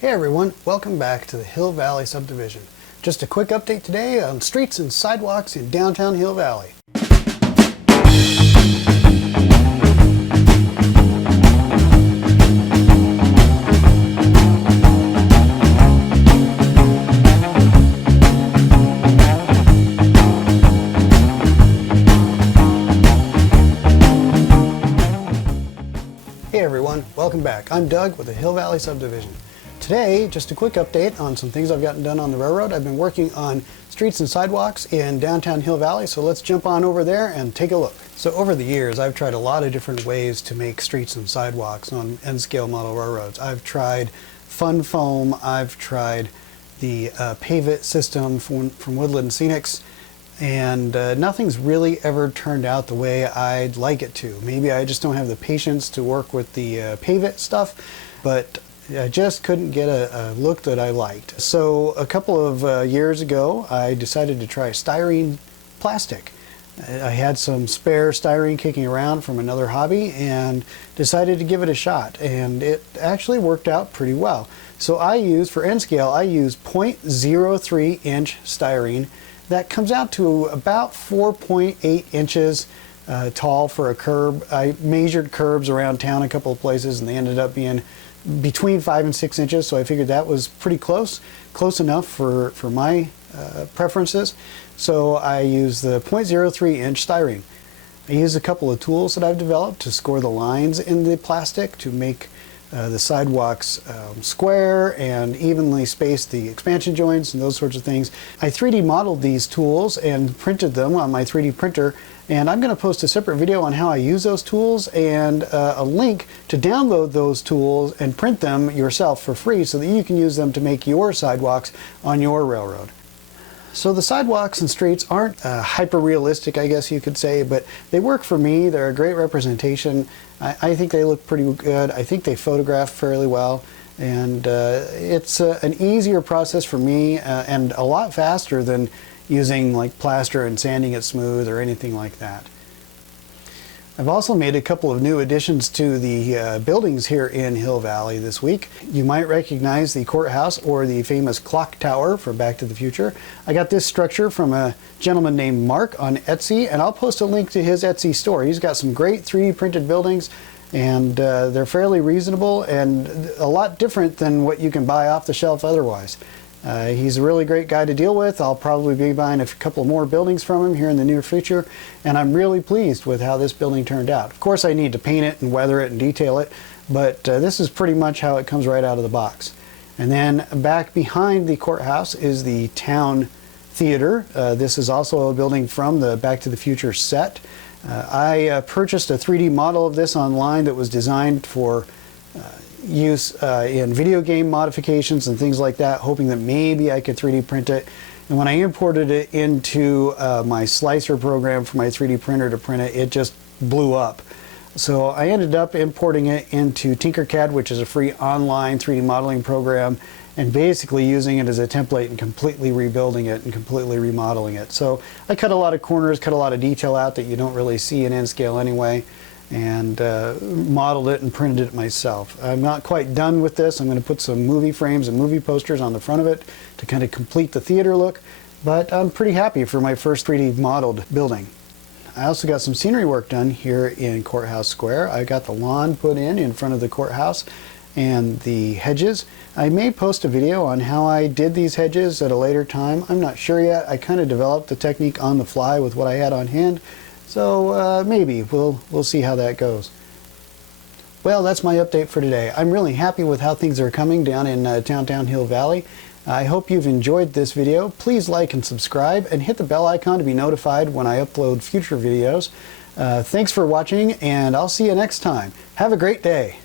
Hey everyone, welcome back to the Valley Subdivision. Just a quick update today on streets and sidewalks in downtown Hill Valley. Hey everyone, welcome back. I'm Doug with the Hill Valley Subdivision. Today, just a quick update on some things I've gotten done on the railroad. I've been working on streets and sidewalks in downtown Hill Valley, so let's jump on over there and take a look. So over the years, I've tried a lot of different ways to make streets and sidewalks on N-scale model railroads. I've tried Fun Foam, I've tried the Pave-It system from Woodland Scenics, and nothing's really ever turned out the way I'd like it to. Maybe I just don't have the patience to work with the Pave-It stuff, but I just couldn't get a look that I liked. So a couple of years ago, I decided to try styrene plastic. I had some spare styrene kicking around from another hobby and decided to give it a shot, and it actually worked out pretty well. So for N-scale, I use 0.03 inch styrene. That comes out to about 4.8 inches tall for a curb. I measured curbs around town a couple of places, and they ended up being between 5 and 6 inches, so I figured that was pretty close enough for my preferences. So I use the 0.03 inch styrene. I use a couple of tools that I've developed to score the lines in the plastic to make the sidewalks square and evenly space the expansion joints and those sorts of things. I 3D modeled these tools and printed them on my 3D printer, and I'm going to post a separate video on how I use those tools and a link to download those tools and print them yourself for free so that you can use them to make your sidewalks on your railroad. So the sidewalks and streets aren't hyper-realistic, I guess you could say, but they work for me. They're a great representation. I think they look pretty good. I think they photograph fairly well, and it's an easier process for me and a lot faster than using like plaster and sanding it smooth or anything like that. I've also made a couple of new additions to the buildings here in Hill Valley this week. You might recognize the courthouse or the famous clock tower from Back to the Future. I got this structure from a gentleman named Mark on Etsy, and I'll post a link to his Etsy store. He's got some great 3D printed buildings, and they're fairly reasonable and a lot different than what you can buy off the shelf otherwise. He's a really great guy to deal with. I'll probably be buying a couple more buildings from him here in the near future, and I'm really pleased with how this building turned out. Of course, I need to paint it and weather it and detail it, but this is pretty much how it comes right out of the box. And then back behind the courthouse is the town theater. This is also a building from the Back to the Future set. I purchased a 3D model of this online that was designed for use in video game modifications and things like that, hoping that maybe I could 3D print it. And when I imported it into my slicer program for my 3D printer to print it, it just blew up. So I ended up importing it into Tinkercad, which is a free online 3D modeling program, and basically using it as a template and completely rebuilding it and completely remodeling it. So I cut a lot of corners, cut a lot of detail out that you don't really see in N-scale anyway, and modeled it and printed it myself. I'm not quite done with this. I'm going to put some movie frames and movie posters on the front of it to kind of complete the theater look, but I'm pretty happy for my first 3D modeled building. I also got some scenery work done here in Courthouse Square. I got the lawn put in front of the courthouse and the hedges. I may post a video on how I did these hedges at a later time. I'm not sure yet. I kind of developed the technique on the fly with what I had on hand. So maybe we'll see how that goes. Well, that's my update for today. I'm really happy with how things are coming down in downtown Hill Valley. I hope you've enjoyed this video. Please like and subscribe and hit the bell icon to be notified when I upload future videos. Thanks for watching, and I'll see you next time. Have a great day.